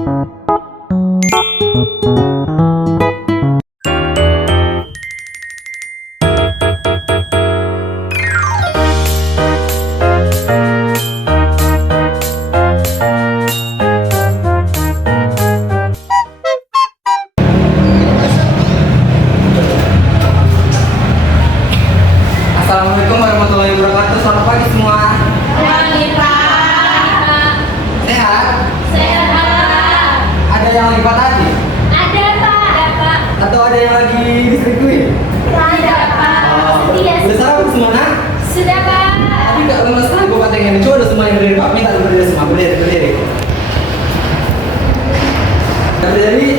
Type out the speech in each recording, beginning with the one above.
Assalamualaikum warahmatullahi wabarakatuh. Selamat pagi semua. Pagi Pak. Sehat? Sehat. Ada yang lagi patah hati? Ada Pak. Atau ada yang lagi diselingkuhin? Ada Pak. Setia. Udah sarapan semua nak? Sudah Pak. Tapi gak lemes sekali gue patengin. Coba udah semua yang berdiri Pak. Minta berdiri semua. Berdiri. Berdiri.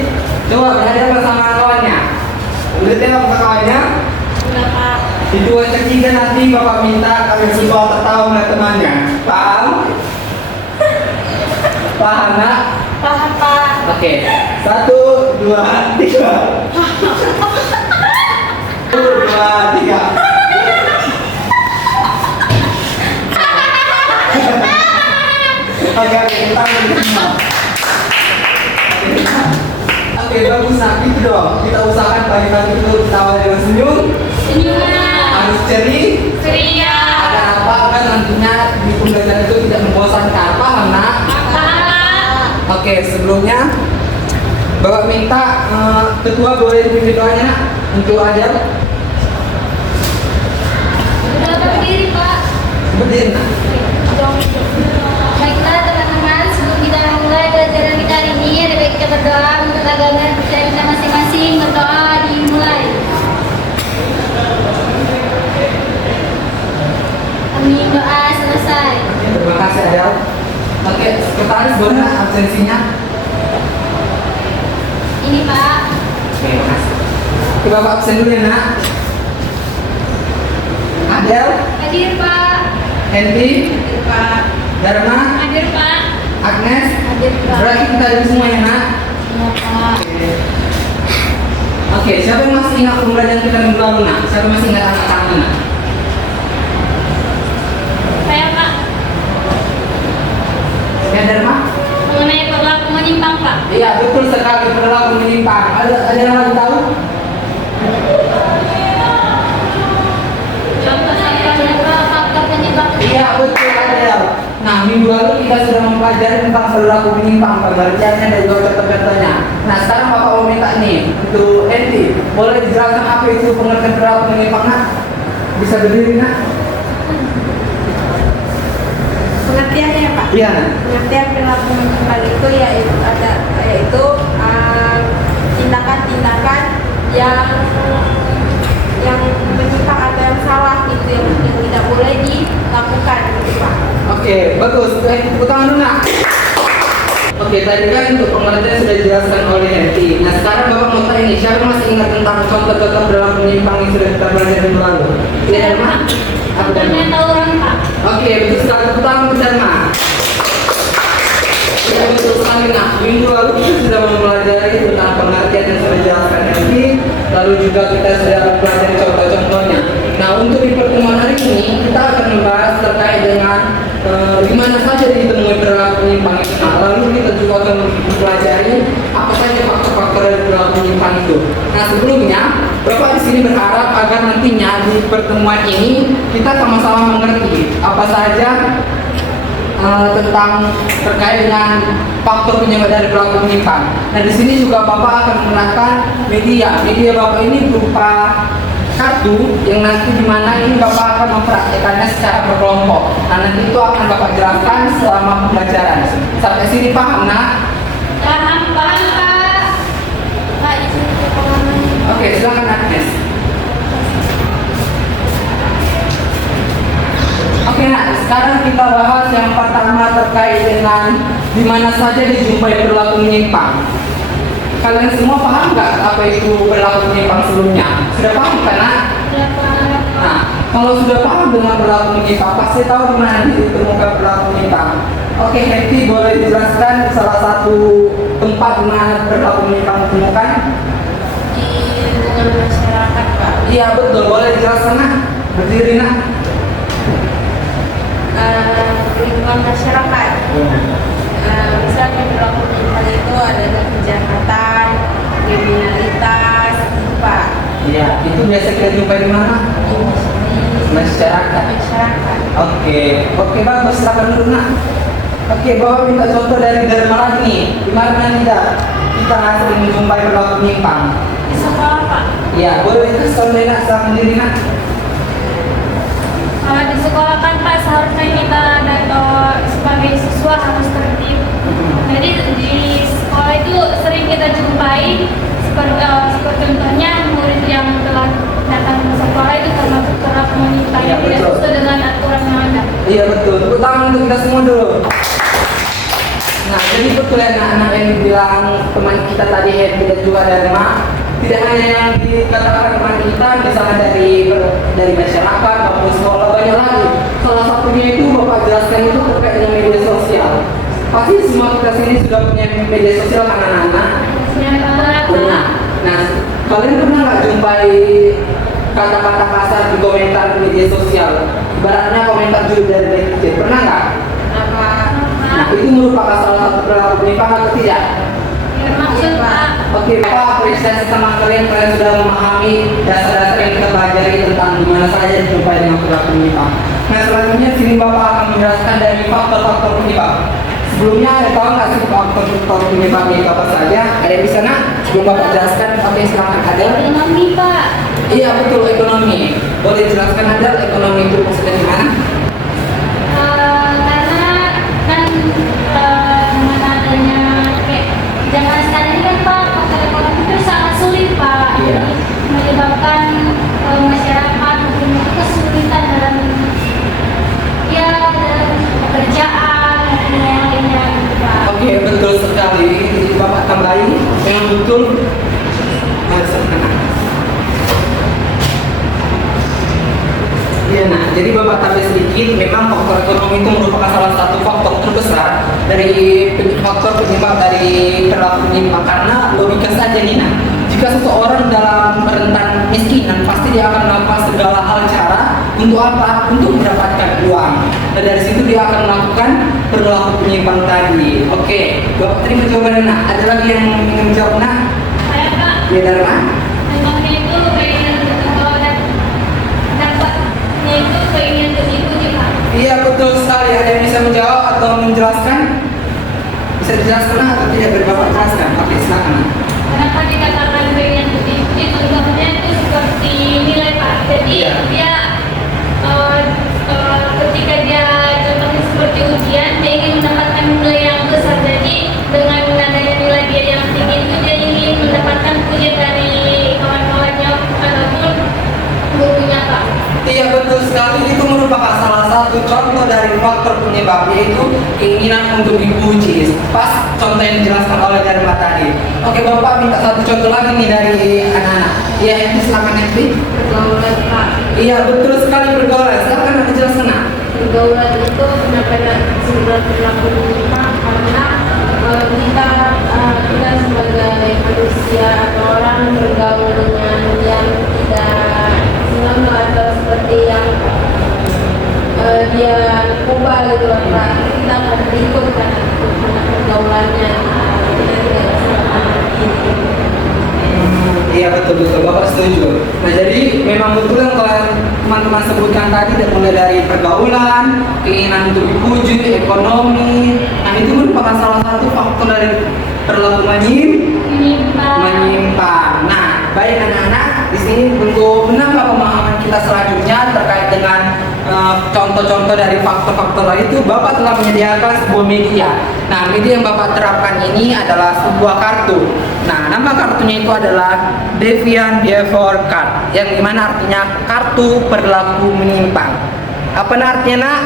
Coba berhadapan sama kawannya. Udah tengok ke kawannya. Sudah Pak. Di dua ketiga nanti Bapak minta kalian semua tertawa melihat temannya. Paham? Paham nak? Paham Pak. Oke. 1, 2, 3. 1, 2, 3. Oke, kita semua. Oke, bagus nak, gitu dong. Kita usahakan pagi-pagi itu ketawa dengan senyum. Senyuman. Harus ceria. Agar apa? Agar nantinya di pembelajaran itu tidak membosankan. Paham nak? Pak. Oke, sebelumnya Bapak minta ketua boleh dipimpin doanya nak untuk ajar. Sudah berdiri Pak. Berdiri nak. Baiklah teman-teman, sebelum kita mulai pelajaran kita hari ini, ada baik kita berdoa untuk agama kita masing-masing. Berdoa dimulai. Amin, doa selesai. Terima kasih Adel. Oke, sekretaris boleh absensinya. Ini Pak. Oke, makasih. Oke, Bapak absen dulu ya nak. Adel, Hadir Pak. Henry, Hadir Pak. Dharma, Hadir Pak. Agnes. Hadir Pak. Berarti kita ada semua ya nak. Iya Pak. Oke, siapa yang masih ingat pembelajaran kita minggu lalu nak? Siapa yang masih ingat anak-anak nak? Saya Pak. Ya Dharma? Mengenai perilaku menyimpang Pak. Iya betul sekali, perilaku menyimpang. Ada yang lagi tahu? Contoh sampelnya Pak, faktor penyebab. Iya betul Adel. Nah minggu lalu kita sudah mempelajari tentang perilaku menyimpang, pengertiannya dan juga contoh-contohnya. Nah sekarang Bapak mau minta nih untuk Enti, boleh dijelaskan apa itu pengertian perilaku menyimpang nak? Bisa berdiri nak? Pengertiannya Pak. Iya nak. Pengertian perilaku menyimpang itu yaitu tindakan-tindakan yang menyimpang atau yang salah gitu yang tidak boleh dilakukan gitu Pak. Oke, bagus. Tepuk tangan dulu nak. Oke, tadi kan untuk pengertian sudah dijelaskan oleh Enti. Nah sekarang Bapak mau tanya ini, siapa masih ingat tentang contoh-contoh perilaku menyimpang yang sudah kita pelajari minggu lalu? Iya Dharma? Apa Dharma? Contohnya tawuran Pak. Oke, betul sekali. Tepuk tangan untuk Dharma. Ya, betul sekali. Nah, minggu lalu kita sudah mempelajari tentang pengertian yang sudah dijelaskan Enti. Lalu juga kita sudah mempelajari contoh-contohnya. Nah, untuk di pertemuan hari ini kita akan membahas terkait dengan di mana saja ditemui perilaku menyimpang itu. Nah, lalu kita juga akan mempelajari apa saja faktor-faktor dari perilaku menyimpang itu. Nah, sebelumnya Bapak di sini berharap agar nantinya di pertemuan ini kita sama-sama mengerti apa saja tentang terkait dengan faktor penyebab dari perilaku menyimpang. Nah, di sini juga Bapak akan menggunakan media. Media Bapak ini berupa kartu yang nanti di mana ini Bapak akan mempraktekannya secara berkelompok. Nah, nanti itu akan Bapak jelaskan selama pembelajaran. Sampai sini paham nak? Paham Pak. Pak, izin ke pengaman. Oke, silakan Agnes. Oke, nah sekarang kita bahas yang pertama terkait dengan di mana saja dijumpai perilaku menyimpang. Kalian semua paham nggak apa itu perilaku menyimpang sebelumnya? Sudah paham kan? Nak? Sudah paham. Nah, kalau sudah paham dengan perilaku menyimpang, pasti tahu di mana ditemukan perilaku menyimpang. Oke, Happy boleh dijelaskan salah satu tempat di mana perilaku menyimpang ditemukan? Di lingkungan masyarakat Pak. Iya betul, boleh dijelaskan nak? Berdiri nak. Lingkungan masyarakat. Misalnya perilaku menyimpang itu itu biasa kita jumpai di mana? Masyarakat. Masyarakat. Oke, bagus, silakan dulu nak. Oke, Bapak minta contoh dari Dharma lagi nih. Di mana tidak kita sering menjumpai perilaku menyimpang? Di sekolah Pak. Iya, boleh itu contoh nak, silakan diri nak. Di sekolah kan Pak seharusnya kita sebagai siswa harus tertib. Jadi di sekolah itu sering kita jumpai seperti contohnya murid yang telah datang ke sekolah itu termasuk perilaku menyimpang Iya, yang tidak betul. sesuai dengan aturan yang ada. Iya betul, tepuk tangan untuk kita semua dulu. Nah, jadi betul ya anak-anak yang dibilang teman kita tadi Happy dan juga Dharma, tidak hanya yang dikatakan teman kita, misalnya dari masyarakat maupun sekolah, banyak lagi. Salah satunya itu Bapak jelaskan itu terkait dengan media sosial. Pasti semua kita sini sudah punya media sosial kan anak-anak? Punya. Nah, kalian pernah nggak jumpai kata-kata kasar di komentar media sosial? Ibaratnya komentar judul dari netizen, pernah nggak? Nah, itu merupakan salah satu perilaku menyimpang atau tidak? Maksud Pak. Oke, Bapak apresiasi sama kalian sudah memahami dasar-dasar yang kita pelajari tentang gimana saja dijumpai dengan perilaku menyimpang. Nah, selanjutnya sini Bapak akan menjelaskan dari faktor-faktor penyebab. Sebelumnya ada tahu nggak sih faktor-faktor penyebab itu apa saja? Ada di sana? Sebelum Bapak jelaskan, oke silakan ada. Ekonomi Pak. Iya betul, ekonomi. Boleh jelaskan ada ekonomi itu maksudnya gimana? Karena kan dengan adanya kayak zaman sekarang ini kan Pak, faktor ekonomi itu sangat sulit Pak. Iya. Jadi menyebabkan masyarakat mungkin itu kesulitan dalam dalam pekerjaan dan yang lainnya gitu Pak. Oke, betul sekali. Jadi Bapak tambahin yang betul. Iya, nah, jadi Bapak tambah sedikit. Memang faktor ekonomi itu merupakan salah satu faktor terbesar dari faktor penyebab dari perilaku menyimpang. Karena logika saja nih, nah, jika seseorang dalam rentan miskinan, pasti dia akan melakukan segala hal cara untuk apa? Untuk mendapatkan uang. Dan dari situ dia akan melakukan perilaku menyimpang tadi. Oke, Bapak terima jawabannya. Nah, ada lagi yang ingin menjawab nak? Saya Pak, Ya Dharma? contohnya itu keinginan untuk dapatnya itu keinginan untuk diikuti Pak. Iya betul sekali. Ada yang bisa menjawab atau menjelaskan? Bisa dijelaskan atau tidak? Beri Bapak jelaskan. Oke, silakan. Kenapa dikatakan keinginan untuk diikuti? Contohnya itu seperti nilai Pak. Jadi Iya. dia ketika dia contohnya seperti ujian, dia ingin mendapatkan nilai yang besar. Jadi dengan adanya nilai dia yang tinggi itu dia ingin mendapatkan pujian dari kawan-kawannya ataupun gurunya Pak. Iya betul sekali, itu merupakan salah satu contoh dari faktor penyebab, yaitu keinginan untuk dipuji. Pas contoh yang dijelaskan oleh Dharma tadi. Oke, Bapak minta satu contoh lagi nih dari anak-anak. Iya, yang silakan Henry. Pergaulan Pak. Iya betul sekali, bergaulan. Silakan nanti jelaskan nak. Pergaulan itu benar-benar sebuah perilaku menyimpang karena kita sebagai manusia atau orang bergaul dengan yang tidak senonoh atau seperti yang dia ubah gitu Pak. Kita akan ikut karena pergaulannya kita tidak bisa. Iya betul Bapak setuju. Nah jadi memang betul yang kalian teman-teman sebutkan tadi, dan mulai dari pergaulan, keinginan untuk dipuji, ekonomi. Nah itu merupakan salah satu faktor dari perilaku menyimpang. Nah baik anak-anak, di sini untuk menambah pemahaman kita selanjutnya terkait dengan contoh-contoh dari faktor-faktor lain itu, Bapak telah menyediakan sebuah media. Nah, media yang Bapak terapkan ini adalah sebuah kartu. Nah, nama kartunya itu adalah Deviant Behavior Card, yang dimana artinya kartu perilaku menyimpang. Apa artinya nak?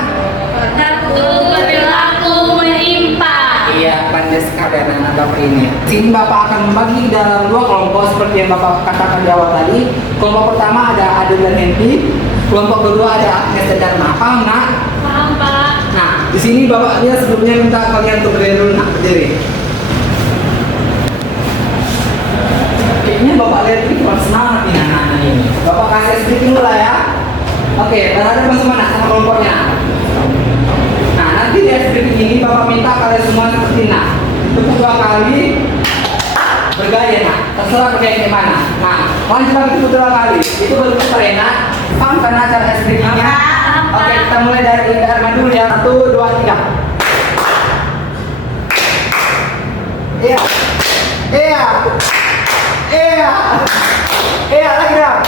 Kartu perilaku menyimpang. Iya, pandai sekali anak-anak Bapak ini. Sini Bapak akan membagi dalam dua kelompok seperti yang Bapak katakan di awal tadi. Kelompok pertama ada Ade dan Henry. Kelompok kedua ada Agnes dan Dharma. Paham nak? Paham Pak. Nah, di sini Bapak dia sebelumnya minta kalian untuk berdiri dulu nak, berdiri. Kayaknya Bapak lihat ini kurang semangat nih anak-anak ini. Bapak kasih sedikit dulu lah ya. Oke, berada bersama nak sama kelompoknya. Nah, nanti di seperti ini Bapak minta kalian semua seperti nak. Untuk 2 kali bergaya nak. terserah pakai yang mana. Nah, mohon coba kita putar kali. Itu baru kita enak. Paham karena cara explaining-nya? Oke, kita mulai dari Arman dulu ya. 1, 2, 3. Iya. Iya. Iya. Iya, lagi dong.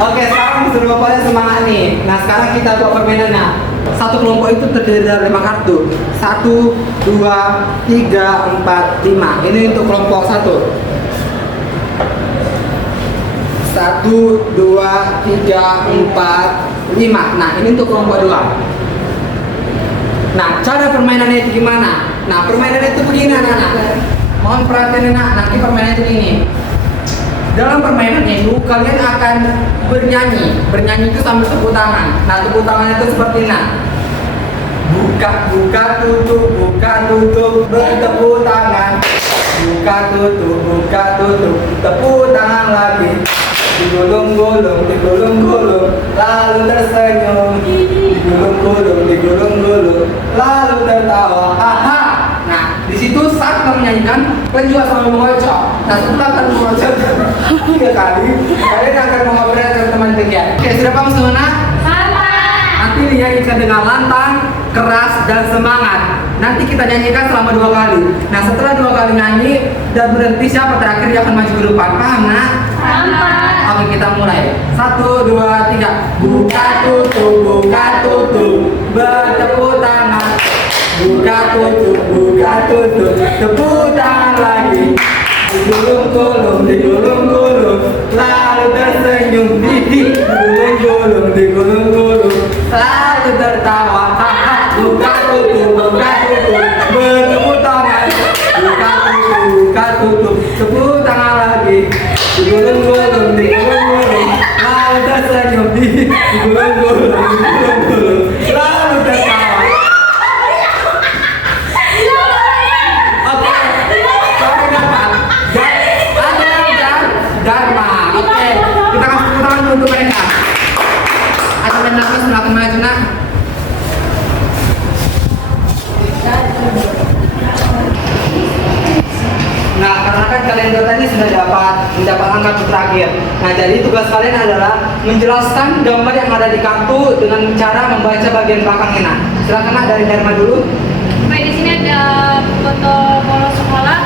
Oke, sekarang sudah bapaknya semangat nih. Nah, sekarang kita buat permainannya. Satu kelompok itu terdiri dari 5 kartu. 1, 2, 3, 4, 5. Ini untuk kelompok 1. 1, 2, 3, 4, 5. Nah, ini untuk kelompok 2. Nah, cara permainannya itu gimana? Nah, permainannya itu begini anak-anak. Mohon perhatian anak, nanti permainannya itu gini. Dalam permainan itu kalian akan bernyanyi. Bernyanyi itu sambil tepuk tangan. Nah, tepuk tangannya itu seperti ini. Buka, buka, tutup, bertepuk tangan. Buka, tutup, tepuk tangan lagi. Digulung-gulung, lalu tersenyum. Digulung-gulung, lalu tertawa. Haha. Nah, di situ saat kalian menyanyikan, kalian juga sambil mengocok. Nah, setelah kalian mengocok 3 kali, kalian akan mengobrolkan teman kalian. Oke, sudah paham semua? Nanti dinyanyikan dengan lantang, keras, dan semangat. Nanti kita nyanyikan selama 2 kali. Nah, setelah 2 kali nyanyi dan berhenti, siapa terakhir dia akan maju ke depan. Paham, nak? Oke, kita mulai. 1, 2, 3. Buka, tutup, bertepuk tangan. Buka, tutup, tepuk tangan lagi. Digulung-gulung, lalu tersenyum. Digulung-gulung, lalu tertawa. Haha. Buka, tutup, bertepuk tangan. Buka, tutup, tepuk tangan lagi. Digulung-gulung, lalu tersenyum. Digulung-gulung, lalu tertawa. Dharma. Oke, kita kasih tepuk tangan dulu untuk mereka. Ada nafas melakukan maju nak. Nah, karena kan kalian tadi sudah mendapat angka terakhir. Nah, jadi tugas kalian adalah menjelaskan gambar yang ada di kartu dengan cara membaca bagian belakangnya. Nah, silakan nak dari Dharma dulu. Baik, di sini ada foto polos sekolah.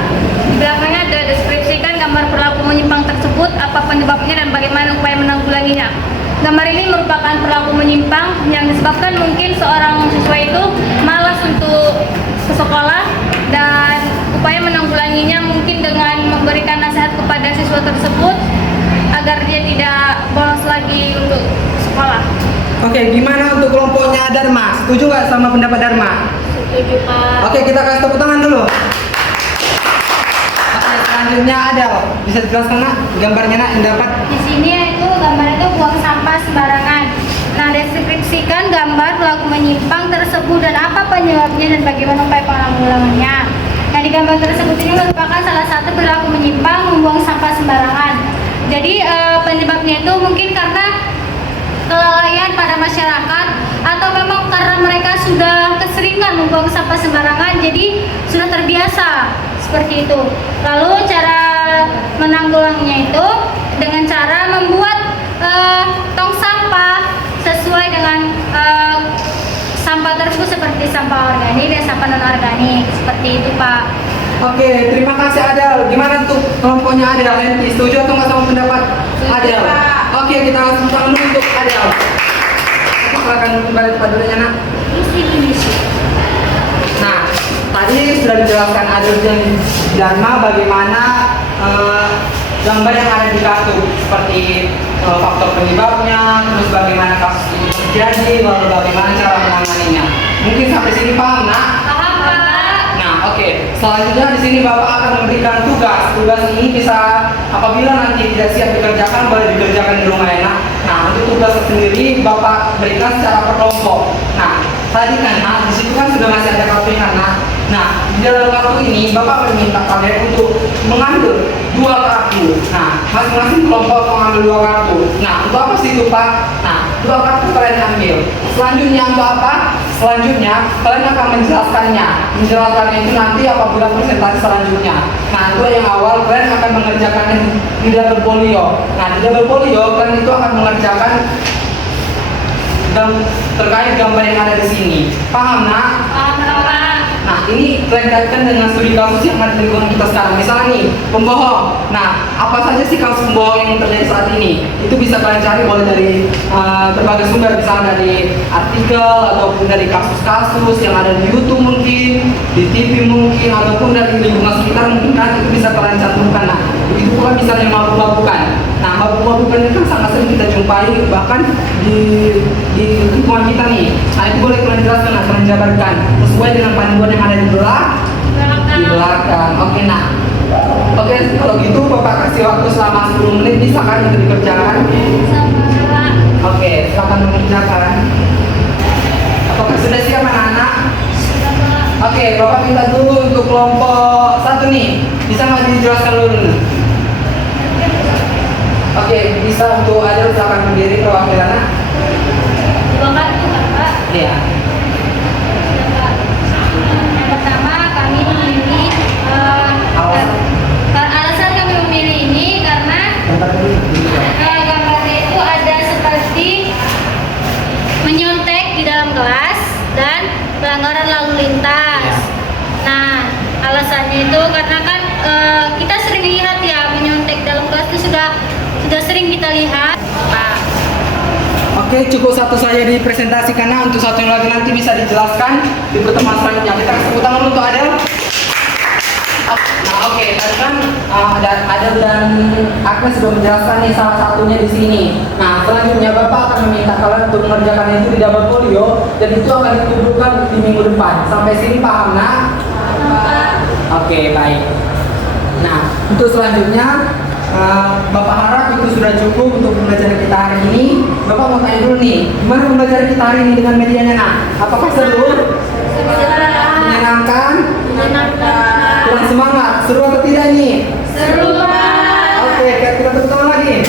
Di belakangnya ada deskripsikan gambar perilaku menyimpang tersebut, apa penyebabnya dan bagaimana upaya menanggulanginya. Gambar ini merupakan perilaku menyimpang yang disebabkan mungkin seorang siswa itu malas untuk ke sekolah, dan upaya menanggulanginya mungkin dengan memberikan nasihat kepada siswa tersebut agar dia tidak bolos lagi untuk sekolah. Oke, gimana untuk kelompoknya Dharma? Setuju nggak sama pendapat Dharma? Setuju, Pak. Oke, kita kasih tepuk tangan dulu. Oke, selanjutnya Adel. Bisa dijelaskan nak gambarnya nak yang dapat? Di sini itu gambar itu buang sampah sembarangan. Nah, deskripsikan gambar pelaku menyimpang tersebut dan apa penyebabnya dan bagaimana upaya penanggulangannya. Nah, di gambar tersebut ini merupakan salah satu perilaku menyimpang membuang sampah sembarangan. Jadi penyebabnya itu mungkin karena kelalaian pada masyarakat atau memang karena mereka sudah keseringan membuang sampah sembarangan, jadi sudah terbiasa seperti itu. Lalu cara menanggulanginya itu dengan cara membuat tong sampah sesuai dengan sampah tersebut, seperti sampah organik dan sampah non organik, seperti itu, Pak. Oke, terima kasih Adel. Gimana untuk kelompoknya Adel? Kalian setuju atau nggak sama pendapat Adel? Oke, kita langsung tangan dulu untuk Adel. Oke, silakan kembali tempat dulunya nak. Nah, tadi sudah dijelaskan Adel dan Dharma bagaimana gambar yang ada di kartu, seperti faktor penyebabnya, terus bagaimana kasus ini terjadi, lalu bagaimana cara menanganinya. Mungkin sampai sini paham nak? Paham, Pak. Nah, oke. Selanjutnya di sini Bapak akan memberikan tugas. Tugas ini bisa apabila nanti tidak siap dikerjakan, boleh dikerjakan di rumah enak. Nah, untuk tugas sendiri Bapak berikan secara per kelompok. Nah, tadi kan, nah, di situ kan sudah masih ada kartunya. Nah, Nah, di dalam kartu ini Bapak meminta kalian untuk mengambil 2 kartu. Nah, masing-masing kelompok mengambil 2 kartu. Nah, untuk apa sih itu Pak? Nah, 2 kartu kalian ambil. Selanjutnya untuk apa? Selanjutnya kalian akan menjelaskannya. Menjelaskannya itu nanti apabila presentasi selanjutnya. Nah, itu yang awal kalian akan mengerjakan di double folio. Nah, di double folio kalian itu akan mengerjakan dan terkait gambar yang ada di sini. Paham nak? Pak. Nah, ini kalian kaitkan dengan studi kasus yang ada di lingkungan kita sekarang. Misalnya nih, pembohong. Nah, apa saja sih kasus pembohong yang terjadi saat ini? Itu bisa kalian cari mulai dari berbagai sumber, misalnya dari artikel ataupun dari kasus-kasus yang ada di YouTube mungkin, di TV mungkin, ataupun dari lingkungan sekitar mungkin kan itu bisa kalian cantumkan. Nah, itu pula misalnya mabuk-mabukan. Nah, mabuk-mabukan itu kan sangat sering kita jumpai bahkan di lingkungan kita nih. Nah, itu boleh kalian jelaskan, nah, kalian jabarkan sesuai dengan panduan yang ada di belakang. Oke, nah. Oke, kalau gitu Bapak kasih waktu selama 10 menit bisa kan untuk dikerjakan? Sama-sama. Oke, silakan mengerjakan. Apakah sudah siap anak-anak? Sudah, Pak. Oke, Bapak minta dulu untuk kelompok 1 nih. Bisa nggak dijelaskan dulu? Oke, bisa untuk Adel silakan berdiri perwakilannya. 2 kartu kan, Pak? Iya. Sudah, Pak. Yang pertama kami memilih alasan kami memilih ini karena gambarnya itu ada seperti menyontek di dalam kelas dan pelanggaran lalu lintas. Nah, alasannya itu karena kan kita sering lihat ya menyontek dalam kelas itu sudah sering kita lihat, Pak. Oke, cukup satu saja dipresentasikan. Nah, untuk satu yang lagi nanti bisa dijelaskan di pertemuan selanjutnya. Kita kasih tepuk tangan untuk Adel. Nah, oke, tadi kan Adel dan Agnes sudah menjelaskan nih salah satunya di sini. Nah, selanjutnya Bapak akan meminta kalian untuk mengerjakan itu di double folio dan itu akan dikumpulkan di minggu depan. Sampai sini paham, nak? Oke, baik. Nah, untuk selanjutnya Bapak harap itu sudah cukup untuk pembelajaran kita hari ini. Bapak mau tanya dulu nih, gimana pembelajaran kita hari ini dengan medianya? Nah, apakah seru? Menyenangkan? Kurang semangat? Seru atau tidak nih? Seru, Pak. Oke, kita tepuk tangan lagi.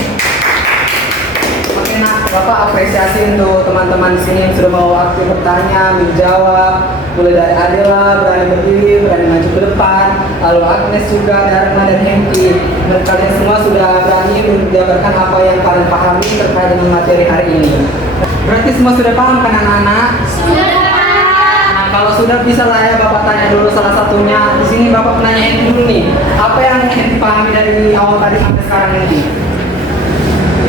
Oke, nah, Bapak apresiasi untuk teman-teman di sini yang sudah mau aktif bertanya, menjawab. Mulai dari Adela, berani berdiri, berani maju ke depan. Lalu Agnes juga, Dharma dan Hengki. Dan kalian semua sudah berani menjabarkan apa yang kalian pahami terkait dengan materi hari ini. Berarti semua sudah paham kan anak-anak? Sudah, Pak. Nah, kalau sudah bisa lah ya Bapak tanya dulu salah satunya. Di sini Bapak penanya Hengki dulu nih. Apa yang Hengki pahami dari awal tadi sampai sekarang Hengki?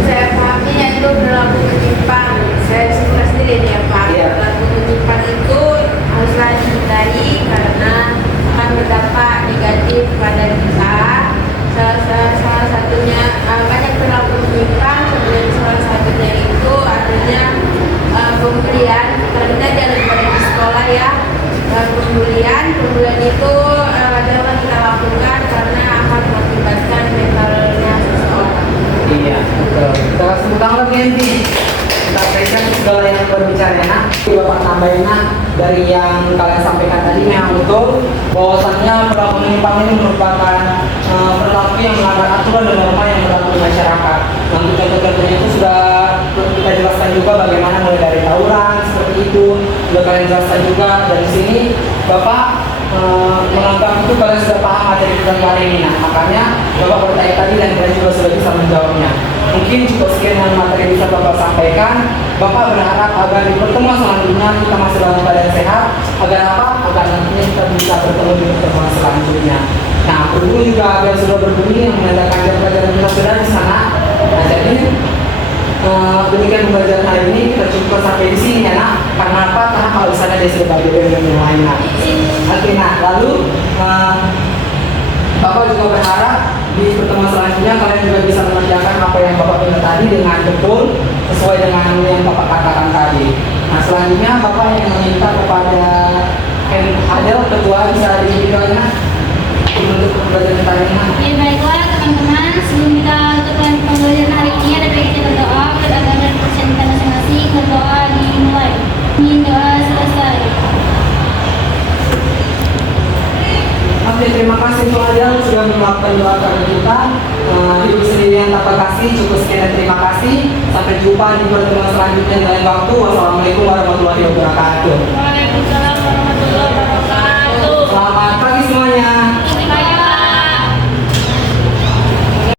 Saya pahaminya itu berlaku menyimpang. Saya suka sendiri ya Pak. Iya. Berlaku menyimpang itu haruslah dihindari karena akan berdampak negatif pada kita. Salah satunya banyak berlaku menyimpang. Kemudian salah satunya itu artinya pembelian. Kalau kita jangan pada di sekolah ya. Pembelian itu dapat kita lakukan karena akan mengakibatkan mentalnya seseorang. Iya, betul. Kita kasih tepuk tangan lagi Hengki. Kita apresiasi segala yang berbicara nak. Bapak tambahin nak dari yang kalian sampaikan tadi memang betul bahwasannya perilaku menyimpang ini merupakan perilaku yang melanggar aturan dan norma yang berlaku di masyarakat. Nah, untuk contoh-contohnya itu sudah kita jelaskan juga bagaimana mulai dari tawuran seperti itu. Sudah kalian jelaskan juga dari sini Bapak menganggap itu kalian sudah paham materi kita hari ini. Nah, makanya Bapak bertanya tadi dan kalian juga sudah bisa menjawabnya. Mungkin cukup sekian yang materi yang bisa Bapak sampaikan. Bapak berharap agar di pertemuan selanjutnya kita masih dalam keadaan sehat. Agar apa? Agar nantinya kita bisa bertemu di pertemuan selanjutnya. Nah, guru juga agar sudah berbunyi yang menandakan jam pelajaran kita sudah di sana. Nah, jadi demikian pembelajaran hari ini kita cukup sampai di sini ya nak. Karena apa? Karena kalau di sana dia sudah belajar dengan yang lain nak. Oke, nah lalu Bapak juga berharap di pertemuan selanjutnya kalian juga bisa mengerjakan apa yang Bapak bilang tadi dengan betul sesuai dengan yang Bapak katakan tadi. Nah selanjutnya Bapak yang meminta kepada Adel ketua bisa dibimbingnya untuk pembelajaran kita ini. Ya baiklah teman-teman, sebelum kita tutup pembelajaran hari ini ada baiknya kita berdoa kepada agama dan percayaan kita masing-masing. Berdoa dimulai. Doa selesai. di pertemuan selanjutnya di lain waktu. Wassalamualaikum warahmatullahi wabarakatuh. Waalaikumsalam.